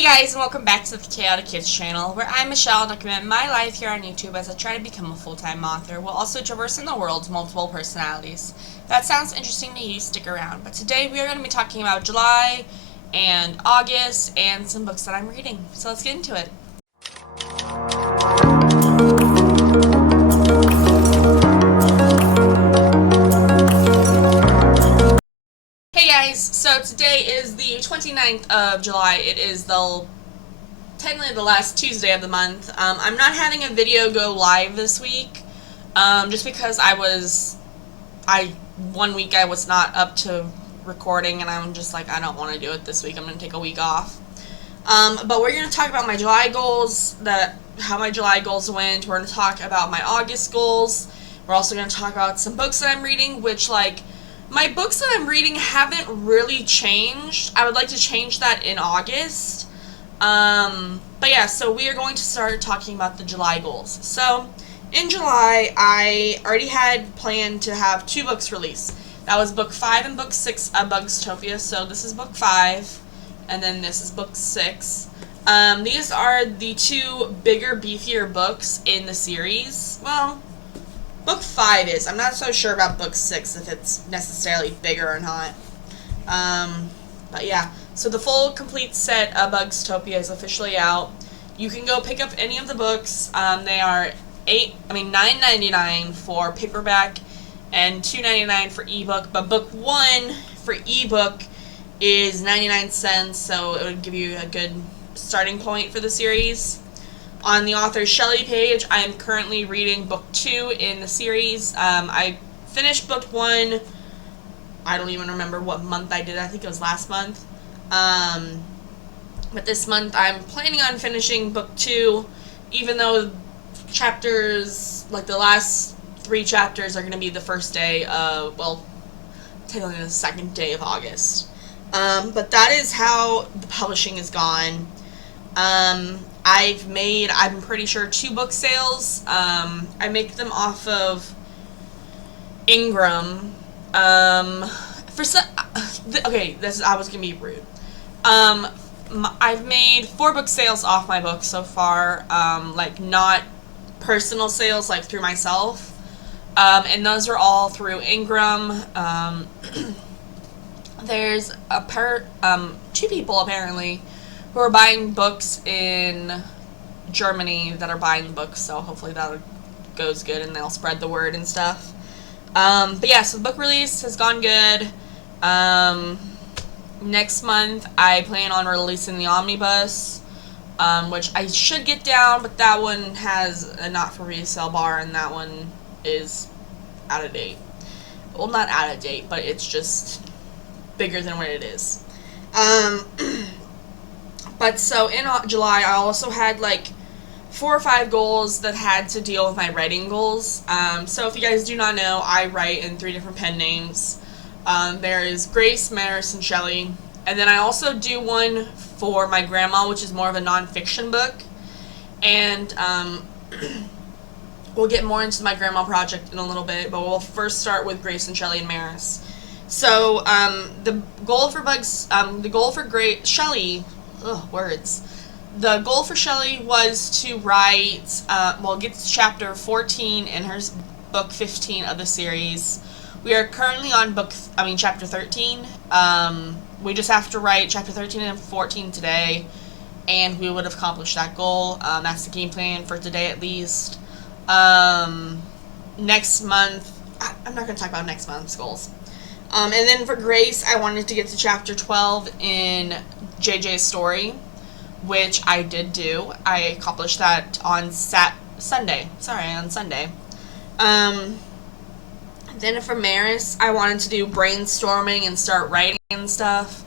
Hey guys, and welcome back to the Chaotic Kids channel, where I, Michelle, document my life here on YouTube as I try to become a full-time author, while also traversing the world's multiple personalities. If that sounds interesting to you, stick around. But today we are going to be talking about July and August and some books that I'm reading. So let's get into it. So today is the 29th of July. It is technically the last Tuesday of the month. I'm not having a video go live this week, just because one week I was not up to recording, and I'm just like, I don't want to do it this week. I'm going to take a week off. But we're going to talk about my July goals, how my July goals went. We're going to talk about my August goals. We're also going to talk about some books that I'm reading, which, my books that I'm reading haven't really changed. I would like to change that in August. But yeah, so we are going to start talking about the July goals. So, in July, I already had planned to have 2 books released. That was book 5 and book 6 of Bugztopia. So this is book 5, and then this is book 6. These are the 2 bigger, beefier books in the series. Well, book 5 is. I'm not so sure about book 6, if it's necessarily bigger or not. But yeah, so the full complete set of Bugztopia is officially out. You can go pick up any of the books. They are $9.99 for paperback and $2.99 for ebook. But book 1 for ebook is 99 cents, so it would give you a good starting point for the series. On the author's Shelly page, I am currently reading book 2 in the series. I finished book 1. I don't even remember what month I did. I think it was last month. But this month I'm planning on finishing book 2, even though chapters, the last 3 chapters are going to be the first day of, technically the second day of August. But that is how the publishing is gone. I'm pretty sure 2 book sales. I make them off of Ingram. I was gonna be rude. I've made 4 book sales off my book so far. Not personal sales, through myself. And those are all through Ingram. There's 2 people apparently who are buying books in Germany that are buying books, so hopefully that goes good and they'll spread the word and stuff. But yeah, so the book release has gone good. Next month I plan on releasing the omnibus, which I should get down, but that one has a not for resale bar, and that one is out of date. Well, not out of date, but it's just bigger than what it is. But so in July, I also had 4 or 5 goals that had to deal with my writing goals. So if you guys do not know, I write in 3 different pen names. There is Grace, Maris, and Shelly. And then I also do one for my grandma, which is more of a nonfiction book. And we'll get more into my grandma project in a little bit, but we'll first start with Grace and Shelly and Maris. So the goal for Shelly. The goal for Shelly was to write, get to chapter 14 in her book 15 of the series. We are currently on chapter 13. We just have to write chapter 13 and 14 today, and we would have accomplished that goal. That's the game plan for today, at least. Next month, I'm not going to talk about next month's goals. And then for Grace, I wanted to get to chapter 12 in JJ's story, which I did do. I accomplished that on Sunday. Then for Maris, I wanted to do brainstorming and start writing and stuff.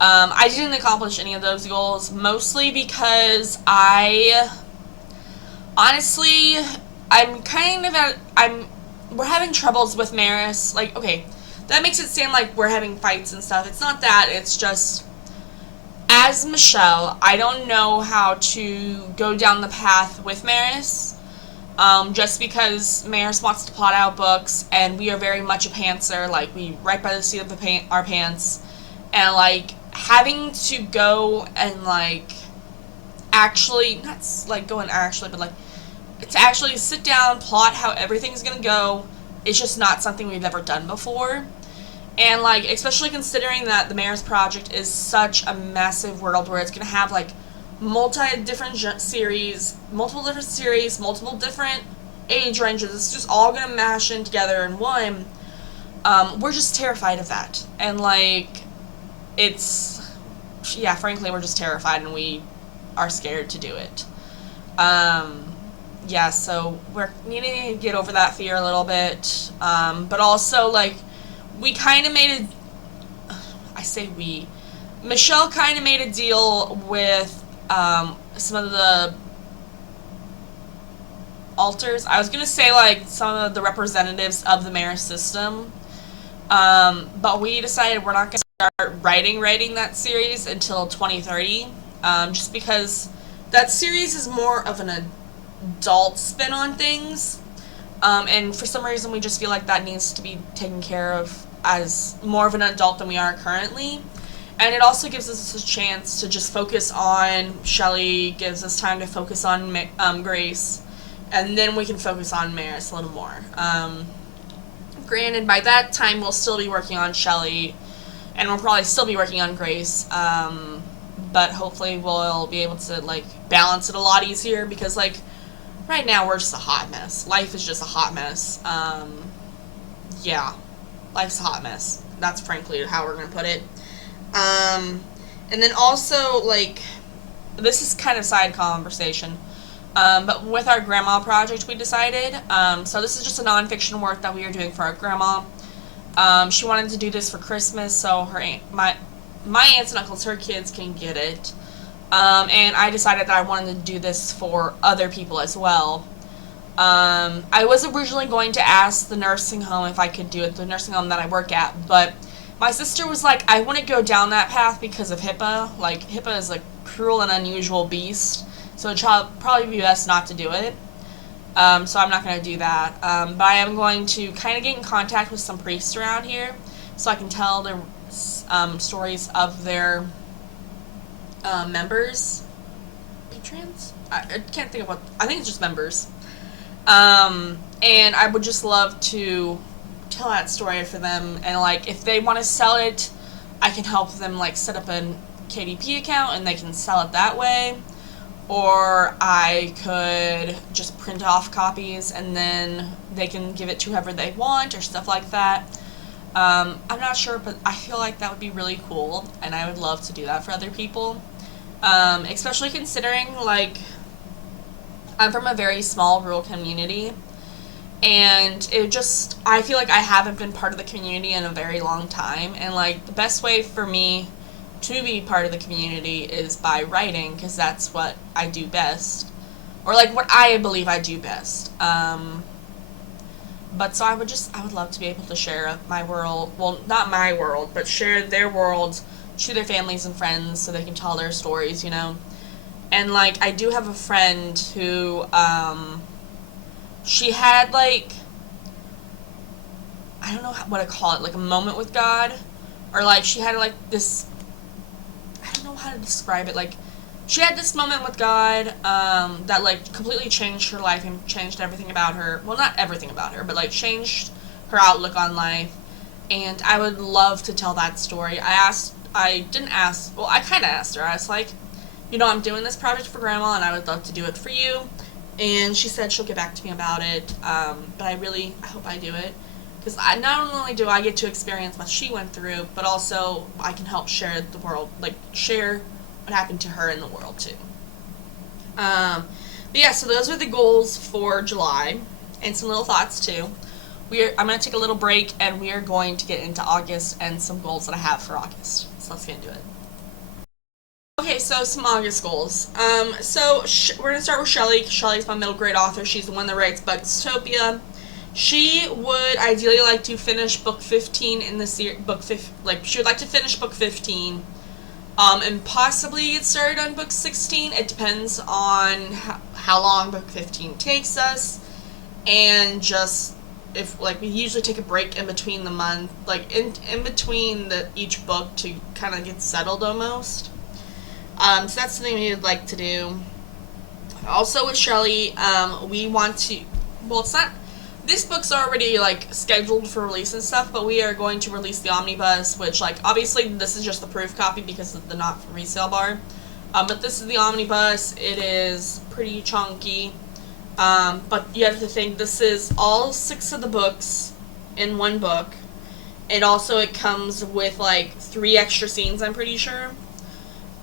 I didn't accomplish any of those goals, mostly because we're having troubles with Maris. That makes it sound like we're having fights and stuff. It's not that. It's just, as Michelle, I don't know how to go down the path with Maris. Just because Maris wants to plot out books, and we are very much a pantser. We write by the seat of our pants. And, having to go and, actually, not like going actually, but like to actually sit down, plot how everything's gonna go. It's just not something we've ever done before. And like, especially considering that the Mayor's Project is such a massive world where it's gonna have like multiple different series, multiple different age ranges. It's just all gonna mash in together in one. We're just terrified of that, and like, yeah, frankly, we're just terrified, and we are scared to do it. Yeah, so we're needing to get over that fear a little bit, but also, like, we kind of made Michelle kind of made a deal with, some of the alters. I was gonna say, like, some of the representatives of the mayor system, but we decided we're not gonna start writing that series until 2030, just because that series is more of an adult spin on things, and for some reason we just feel like that needs to be taken care of as more of an adult than we are currently. And it also gives us a chance to just focus on Shelly, gives us time to focus on Grace, and then we can focus on Maris a little more. Granted, by that time we'll still be working on Shelly, and we'll probably still be working on Grace, but hopefully we'll be able to, like, balance it a lot easier, because, like, right now we're just a hot mess. Life is just a hot mess. Yeah, life's a hot mess. That's frankly how we're gonna put it. And then also, like, this is kind of side conversation, but with our grandma project we decided, so this is just a nonfiction work that we are doing for our grandma. She wanted to do this for Christmas, so my aunts and uncles, her kids, can get it. And I decided that I wanted to do this for other people as well. I was originally going to ask the nursing home if I could do it, the nursing home that I work at, but my sister was like, I wouldn't go down that path because of HIPAA. Like, HIPAA is a cruel and unusual beast, so it'd probably be best not to do it. So I'm not going to do that. But I am going to kind of get in contact with some priests around here so I can tell their stories of their members. Patrons? I can't think of what. I think it's just members. And I would just love to tell that story for them, and like, if they want to sell it, I can help them, like, set up a KDP account and they can sell it that way, or I could just print off copies and then they can give it to whoever they want or stuff like that. I'm not sure, but I feel like that would be really cool, and I would love to do that for other people, especially considering, like, I'm from a very small rural community, and I feel like I haven't been part of the community in a very long time, and, like, the best way for me to be part of the community is by writing, because that's what I do best, or, like, what I believe I do best. But so I would love to be able to share my world, well, not my world, but share their world to their families and friends so they can tell their stories, you know. And, like, I do have a friend who, she had, like, I don't know what to call it, like, a moment with God, or, like, she had, like, this, I don't know how to describe it, like, she had this moment with God, that, like, completely changed her life and changed everything about her, well, not everything about her, but, like, changed her outlook on life, and I would love to tell that story. I kind of asked her, I was like, you know, I'm doing this project for Grandma, and I would love to do it for you. And she said she'll get back to me about it, but I hope I do it, because not only do I get to experience what she went through, but also I can help share the world, like, share what happened to her in the world, too. But yeah, so those are the goals for July, and some little thoughts, too. I'm going to take a little break, and we are going to get into August and some goals that I have for August. So let's get into it. Okay, so some August goals. So we're going to start with Shelly. Shelly's my middle grade author. She's the one that writes Bugztopia. She would ideally like to finish book 15 in the series. She would like to finish book 15, and possibly get started on book 16. It depends on how long book 15 takes us, and just if, like, we usually take a break in between the month, like in between each book to kind of get settled almost. So that's something we would like to do. Also with Shelly, we want to, well, it's not, this book's already, like, scheduled for release and stuff, but we are going to release the omnibus, which, like, obviously this is just the proof copy because of the not for resale bar. But this is the omnibus. It is pretty chunky. But you have to think, this is all 6 of the books in one book. And also it comes with, like, 3 extra scenes, I'm pretty sure.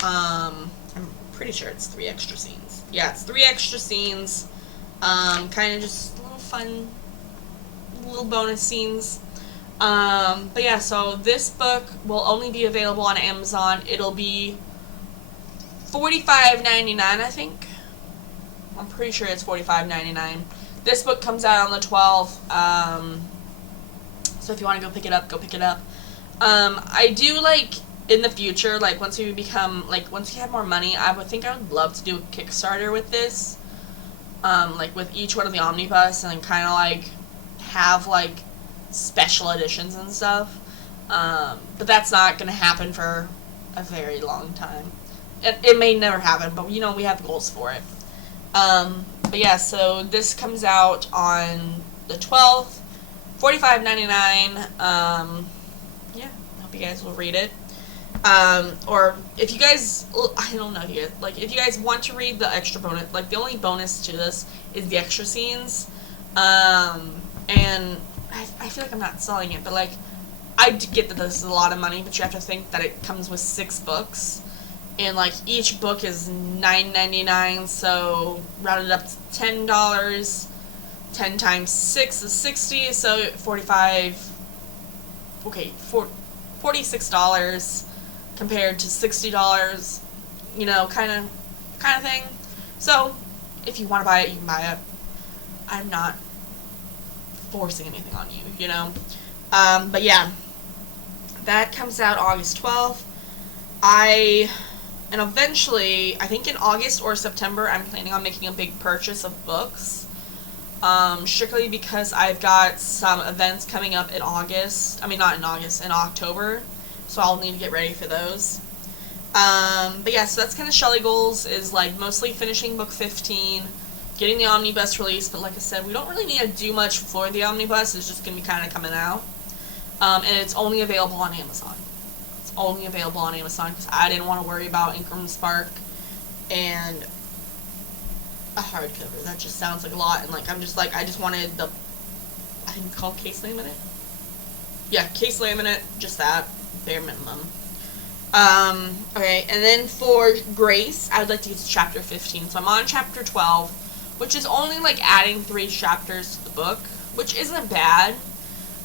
I'm pretty sure it's 3 extra scenes. Yeah, it's 3 extra scenes. Kind of just little fun, little bonus scenes. But yeah, so this book will only be available on Amazon. It'll be $45.99, I think. I'm pretty sure it's $45.99. This book comes out on the 12th. So if you want to go pick it up, go pick it up. I do, like, in the future, like, once we become, like, once we have more money, I would love to do a Kickstarter with this. Like, with each one of the omnibus, and kind of, like, have, like, special editions and stuff. But that's not going to happen for a very long time. It may never happen, but, you know, we have goals for it. But yeah, so this comes out on the 12th, $45.99. Yeah, I hope you guys will read it. Or if you guys, I don't know if you guys, like, if you guys want to read the extra bonus, like, the only bonus to this is the extra scenes. And I feel like I'm not selling it, but, like, I get that this is a lot of money, but you have to think that it comes with 6 books. And, like, each book is $9.99, so rounded up to $10. 10 times 6 is 60, so 45, okay, $46 compared to $60, you know, kind of thing. So, if you want to buy it, you can buy it. I'm not forcing anything on you, you know. But yeah, that comes out August 12th. And eventually, I think in August or September, I'm planning on making a big purchase of books. Strictly because I've got some events coming up in August. I mean, not in August, in October. So I'll need to get ready for those. But yeah, so that's kind of Shelly goals, is, like, mostly finishing book 15, getting the omnibus released, but like I said, we don't really need to do much for the omnibus. It's just going to be kind of coming out. And it's only available on Amazon. It's only available on Amazon because I didn't want to worry about Ingram Spark and a hardcover. That just sounds like a lot, and, like, I'm just like, I just wanted the, I think it's called case laminate? Yeah, case laminate, just that, bare minimum. Okay, and then for Grace, I would like to get to chapter 15, so I'm on chapter 12, which is only, like, adding 3 chapters to the book, which isn't bad.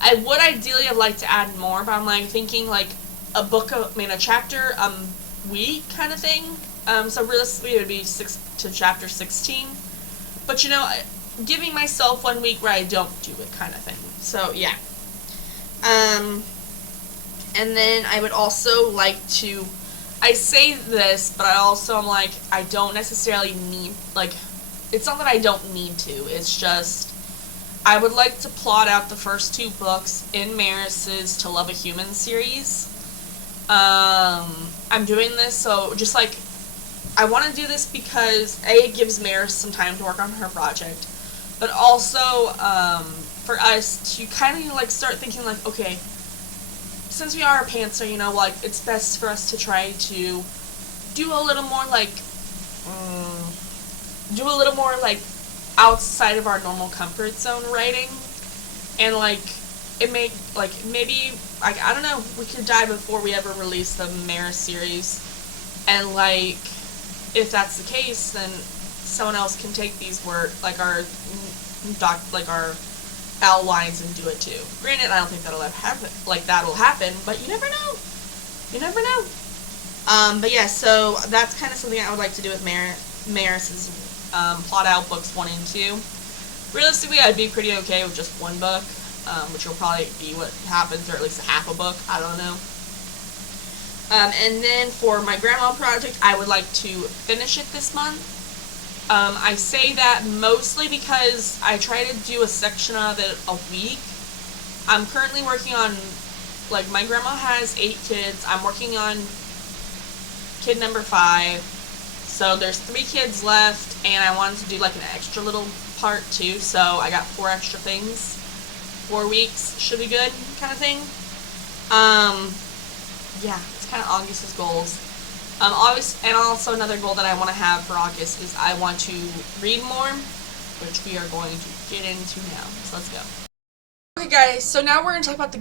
I would ideally have liked to add more, but I'm, like, thinking, like, a chapter a week kind of thing. So realistically, it would be 6 to chapter 16. But, you know, giving myself 1 week where I don't do it kind of thing. So, yeah. And then I would also like to, I say this, but I also am like, I don't necessarily need, like, it's not that I don't need to. It's just, I would like to plot out the first 2 books in Maris's To Love a Human series. I'm doing this, so just, like, I want to do this because, A, it gives Maris some time to work on her project, but also, for us to kind of, like, start thinking, like, okay, since we are a pantser, you know, like, it's best for us to try to do a little more, like, outside of our normal comfort zone writing, and, like, it may, like, maybe, like, I don't know, we could die before we ever release the Maris series, and, like, if that's the case, then someone else can take these like, our outlines and do it too. Granted, I don't think that'll happen, but you never know. You never know. But yeah, so that's kind of something I would like to do with Maris's plot out books 1 and 2. Realistically, I'd be pretty okay with just 1 book, which will probably be what happens, or at least a half a book. I don't know. And then for my grandma project, I would like to finish it this month. I say that mostly because I try to do a section of it a week. I'm currently working on, like, my grandma has 8 kids. I'm working on kid number 5. So there's 3 kids left, and I wanted to do like an extra little part too. So I got 4 extra things. 4 weeks should be good, kind of thing. Yeah, it's kind of August's goals. And also another goal that I want to have for August is I want to read more, which we are going to get into now. So let's go. Okay, guys. So now we're going to talk about the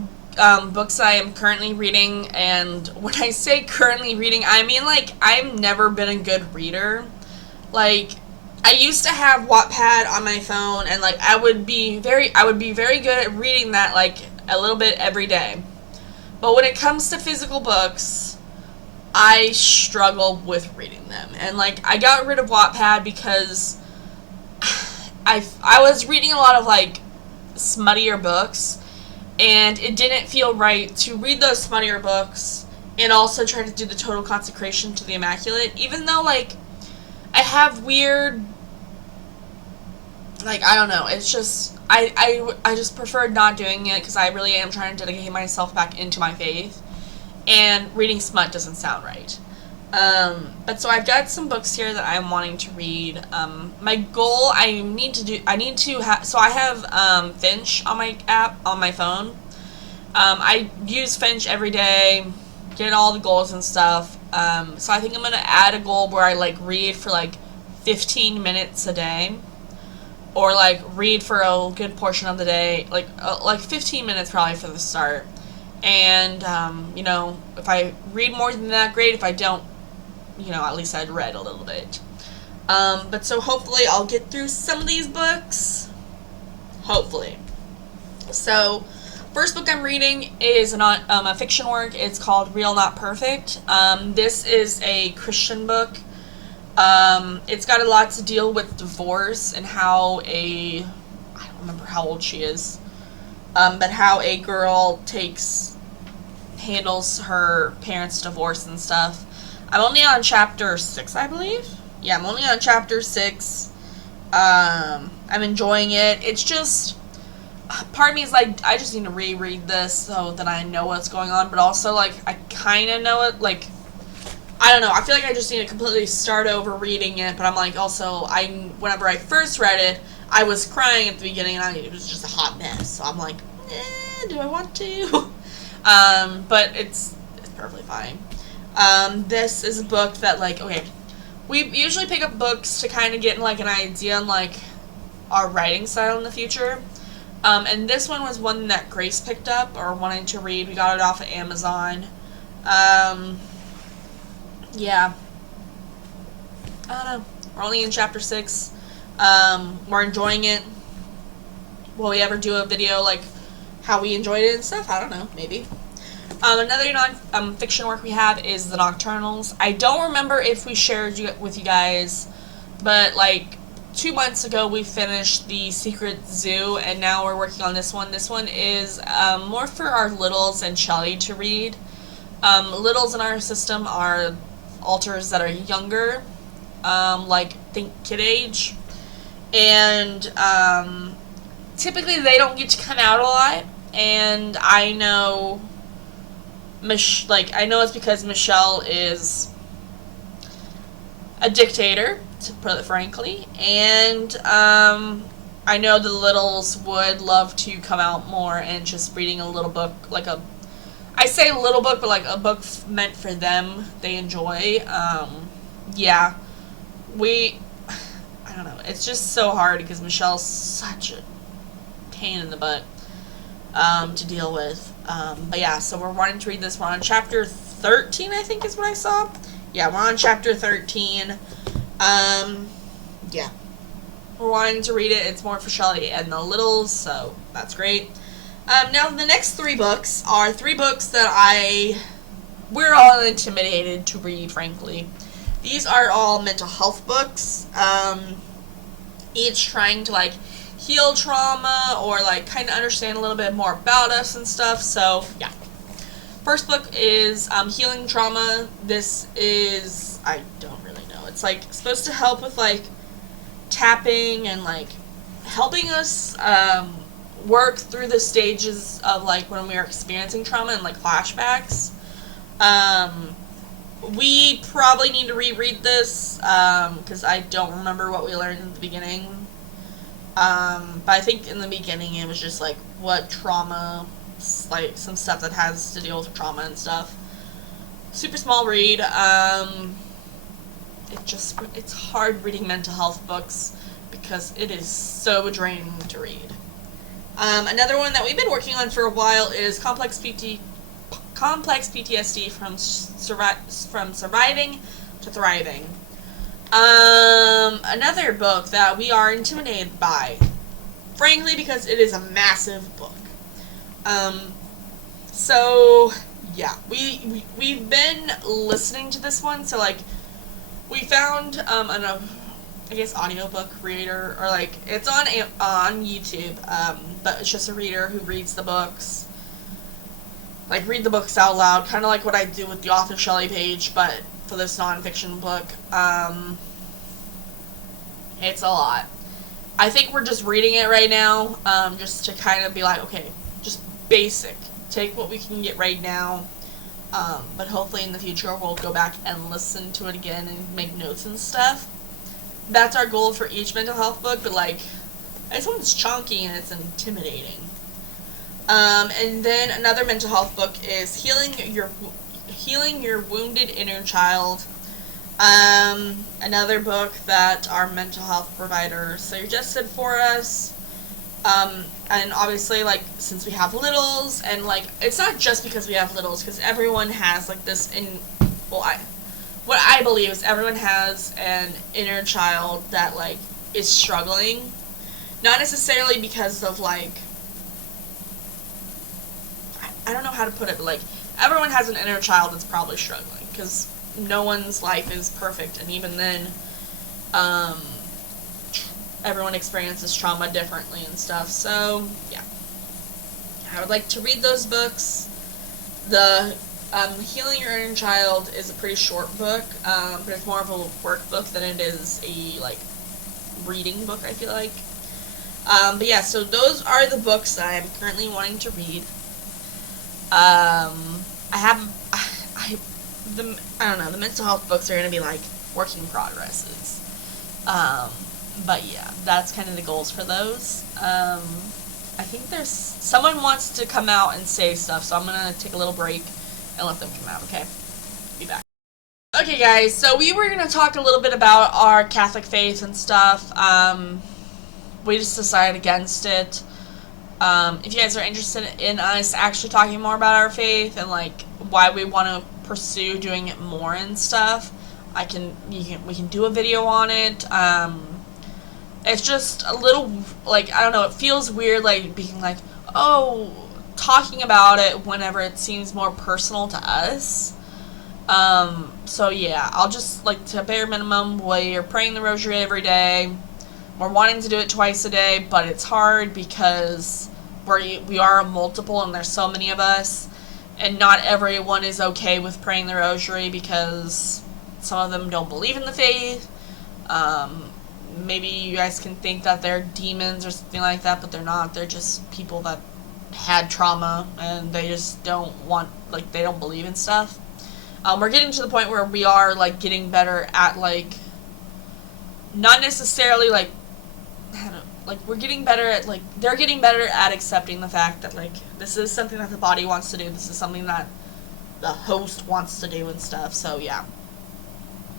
books I am currently reading. And when I say currently reading, I mean like I've never been a good reader. Like I used to have Wattpad on my phone, and like I would be very good at reading that like a little bit every day. But when it comes to physical books, I struggle with reading them. And like I got rid of Wattpad because I was reading a lot of like smuttier books, and it didn't feel right to read those smuttier books and also try to do the total consecration to the Immaculate, even though like I have weird, like I don't know, it's just I just prefer not doing it because I really am trying to dedicate myself back into my faith, and reading smut doesn't sound right. But so I've got some books here that I'm wanting to read. My goal, so I have Finch on my app, on my phone. I use Finch every day, get all the goals and stuff. So I think I'm going to add a goal where I like read for like 15 minutes a day, or like read for a good portion of the day, like 15 minutes probably for the start. And, you know, if I read more than that, great. If I don't, you know, at least I'd read a little bit. But so hopefully I'll get through some of these books. Hopefully. So, first book I'm reading is a fiction work. It's called Real Not Perfect. This is a Christian book. It's got a lot to deal with divorce and how I don't remember how old she is, but how a girl handles her parents' divorce and stuff. I'm only on chapter 6, I believe. Yeah, I'm only on chapter 6. I'm enjoying it. It's just, part of me is like, I just need to reread this so that I know what's going on, but also, like, I kind of know it, like, I don't know, I feel like I just need to completely start over reading it, but I'm like, also, whenever I first read it, I was crying at the beginning, and it was just a hot mess, so I'm like, do I want to? But it's perfectly fine. This is a book that, like, okay, we usually pick up books to kind of get, like, an idea on, like, our writing style in the future. And this one was one that Grace picked up, or wanted to read. We got it off of Amazon. Yeah. I don't know. We're only in chapter 6. We're enjoying it. Will we ever do a video, like, how we enjoyed it and stuff? I don't know. Maybe. Another fiction work we have is The Nocturnals. I don't remember if we shared with you guys, but, like, 2 months ago we finished The Secret Zoo, and now we're working on this one. This one is more for our littles and Shelly to read. Littles in our system are alters that are younger, like, think kid age, and typically they don't get to come out a lot, and I know I know it's because Michelle is a dictator, to put it frankly, and I know the littles would love to come out more and just reading a little book, like I say a little book, but like a book meant for them, they enjoy. Yeah, I don't know, it's just so hard because Michelle's such a pain in the butt to deal with. But yeah, so we're wanting to read this. We're on chapter 13, I think is what I saw. Yeah, we're on chapter 13. Yeah. We're wanting to read it. It's more for Shelly and the littles, so that's great. Now, the next 3 books are 3 books that we're all intimidated to read, frankly. These are all mental health books, each trying to, like, heal trauma or, like, kind of understand a little bit more about us and stuff, so, yeah. First book is Healing Trauma. This is, I don't really know, it's, like, supposed to help with, like, tapping and, like, helping us, work through the stages of, like, when we are experiencing trauma and, like, flashbacks. we probably need to reread this, because I don't remember what we learned in the beginning. But I think in the beginning it was just, like, what trauma, like, some stuff that has to deal with trauma and stuff. Super small read. It's hard reading mental health books because it is so draining to read. Another one that we've been working on for a while is Complex PTSD from Surviving to Thriving. Another book that we are intimidated by, frankly, because it is a massive book. So yeah, we've been listening to this one. So, like, we found I guess audiobook reader, or like it's on YouTube, but it's just a reader who reads the books, like read the books out loud, kind of like what I do with the author Shelly page, but for this nonfiction book. It's a lot. I think we're just reading it right now, just to kind of be like, okay, just basic, take what we can get right now. But hopefully in the future we'll go back and listen to it again and make notes and stuff. That's our goal for each mental health book, but, like, this one's chunky and it's intimidating. And then another mental health book is Healing Your Wounded Inner Child. Another book that our mental health provider suggested for us. And obviously, like, since we have littles, and, like, it's not just because we have littles, because everyone has, like, this, what I believe is everyone has an inner child that, like, is struggling. Not necessarily because of, like, I don't know how to put it, but, like, everyone has an inner child that's probably struggling, because no one's life is perfect, and even then, everyone experiences trauma differently and stuff. So yeah, I would like to read those books. The Healing Your Inner Child is a pretty short book, but it's more of a workbook than it is a, like, reading book, I feel like. But yeah, so those are the books that I'm currently wanting to read. I don't know, the mental health books are going to be, like, working progresses. But yeah, that's kind of the goals for those. I think someone wants to come out and say stuff, so I'm going to take a little break and let them come out, okay? Be back. Okay, guys, so we were going to talk a little bit about our Catholic faith and stuff. We just decided against it. If you guys are interested in us actually talking more about our faith and, like, why we want to pursue doing it more and stuff, we can do a video on it. It's just a little, like, I don't know, it feels weird, like, being like, oh, talking about it whenever it seems more personal to us. So yeah, I'll just, like, to bare minimum, we're praying the rosary every day. We're wanting to do it twice a day, but it's hard because we are a multiple and there's so many of us, and not everyone is okay with praying the rosary because some of them don't believe in the faith. Maybe you guys can think that they're demons or something like that, but they're not. They're just people that had trauma and they just don't they don't believe in stuff. We're getting to the point where we are, like, getting better at, like, not necessarily, like, I don't know, like, we're getting better at, like, they're getting better at accepting the fact that, like, this is something that the body wants to do, this is something that the host wants to do and stuff, so yeah.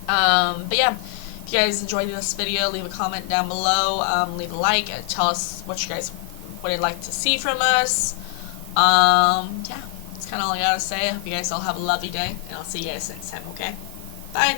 But yeah, if you guys enjoyed this video, leave a comment down below, leave a like, and tell us what you guys would like to see from us. Yeah, that's kind of all I gotta say. I hope you guys all have a lovely day, and I'll see you guys next time, okay? Bye!